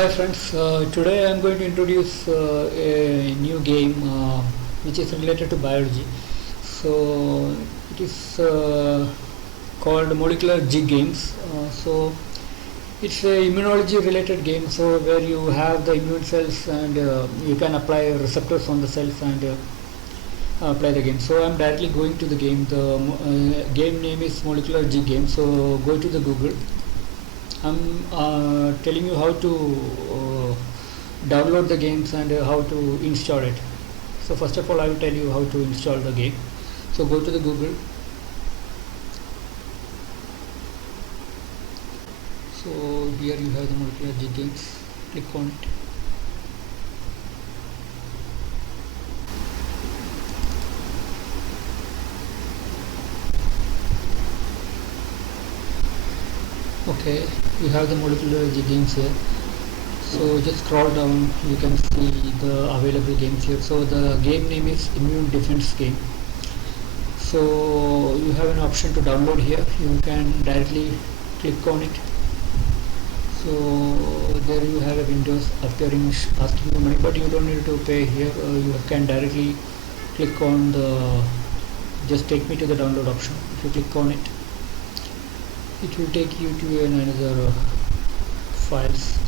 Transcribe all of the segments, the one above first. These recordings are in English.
Hi friends, today I am going to introduce a new game which is related to biology. So it is called Molecular Jig Games. So it's a immunology related game, so where you have the immune cells and you can apply receptors on the cells and play the game. So I'm directly going to the game. The game name is Molecular Jig Game. So go to the Google. I'm telling you how to download the games and how to install it. So first of all I will tell you how to install the game. So go to the Google. So here you have the Molecular Jig Games. Click on it. Okay, you have the Molecular Jig Games here. So just scroll down, you can see the available games here. So the game name is Immune Defense Game. So you have an option to download here. You can directly click on it. So there you have a Windows appearing asking you money, but you don't need to pay here. You can directly click on the, just take me to the download option. If you click on it, it will take you to another files.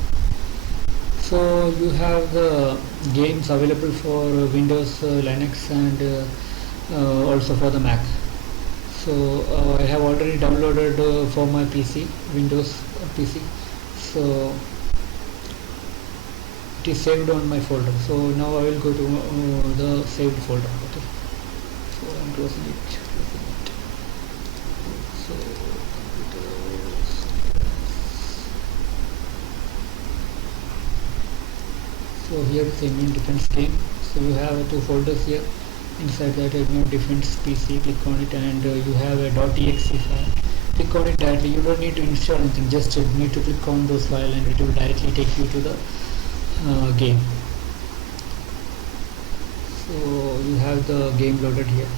So you have the games available for Windows, Linux and also for the Mac. So I have already downloaded for my PC, Windows PC. So it is saved on my folder. So now I will go to the saved folder. Okay. So I'm closing it. So So here is the Immune Defense Game. So you have two folders here. Inside that Immune Defense PC, click on it and you have a .exe file. Click on it directly. You don't need to install anything, just need to click on those files and it will directly take you to the game. So you have the game loaded here.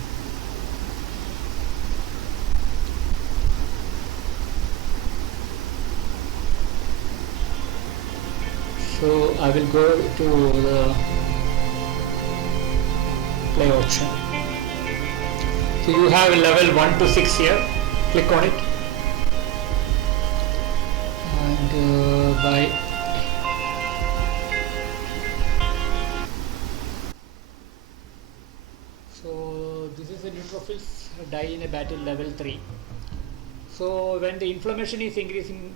So I will go to the play option. So you have a level 1 to 6 here. Click on it and so this is the neutrophils die in a battle level 3. So when the inflammation is increasing,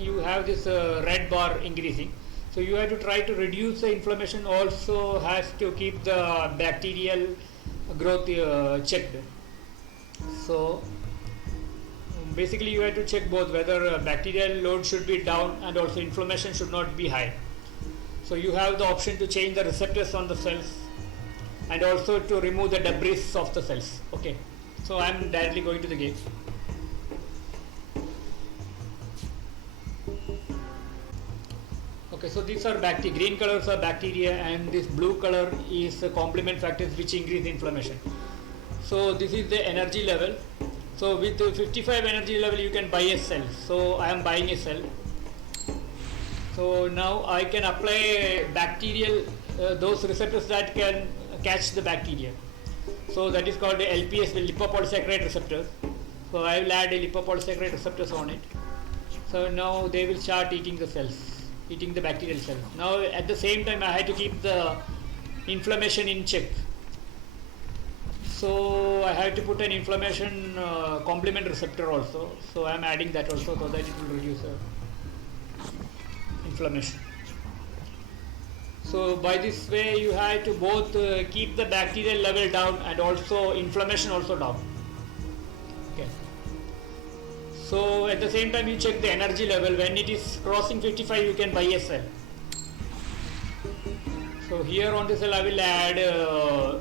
you have this red bar increasing. So you have to try to reduce the inflammation, also has to keep the bacterial growth checked. So basically you have to check both, whether bacterial load should be down and also inflammation should not be high. So you have the option to change the receptors on the cells and also to remove the debris of the cells. Okay, so I am directly going to the game. Okay, so these are bacteria. Green colors are bacteria and this blue color is complement factors which increase inflammation. So this is the energy level. So with the 55 energy level you can buy a cell. So I am buying a cell. So now I can apply bacterial, those receptors that can catch the bacteria. So that is called the LPS, lipopolysaccharide receptors. So I will add a lipopolysaccharide receptors on it. So now they will start eating the cells, eating the bacterial cells. Now at the same time I had to keep the inflammation in check. So I have to put an inflammation complement receptor also. So I am adding that also so that it will reduce inflammation. So by this way you have to both keep the bacterial level down and also inflammation also down. Okay. So at the same time you check the energy level. When it is crossing 55 you can buy a cell. So here on the cell I will add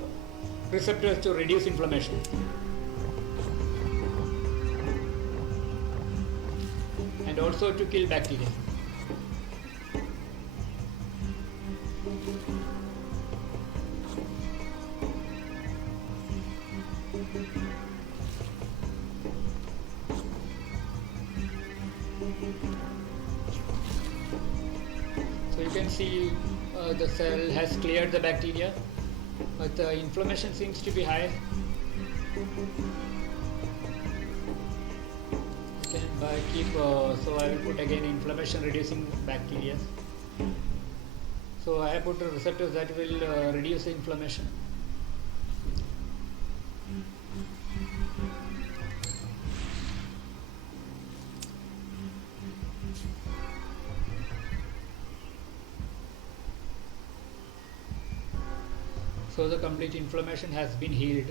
receptors to reduce inflammation. And also to kill bacteria. can see the cell has cleared the bacteria, but the inflammation seems to be high. Okay, but so I will put again inflammation reducing bacteria. So I have put receptors that will reduce the inflammation. So the complete inflammation has been healed.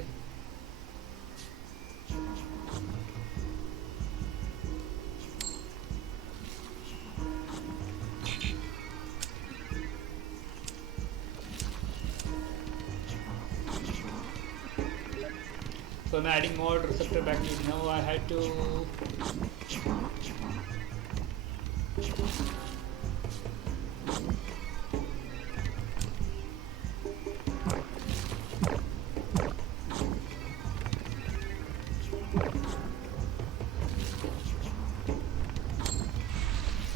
So I'm adding more receptor bacteria. Now I had to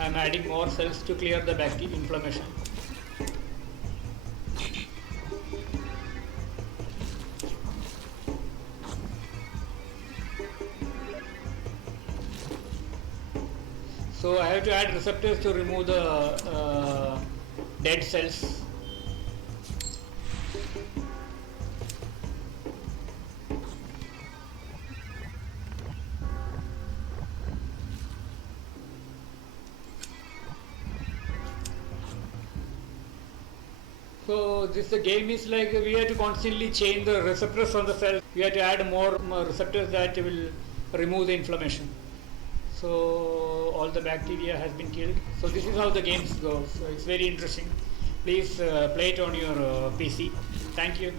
I'm adding more cells to clear the bacteria inflammation. So I have to add receptors to remove the dead cells. So this the game is like we have to constantly change the receptors on the cell. We have to add more receptors that will remove the inflammation. So all the bacteria has been killed. So this is how the games go. So it's very interesting. Please play it on your PC. Thank you.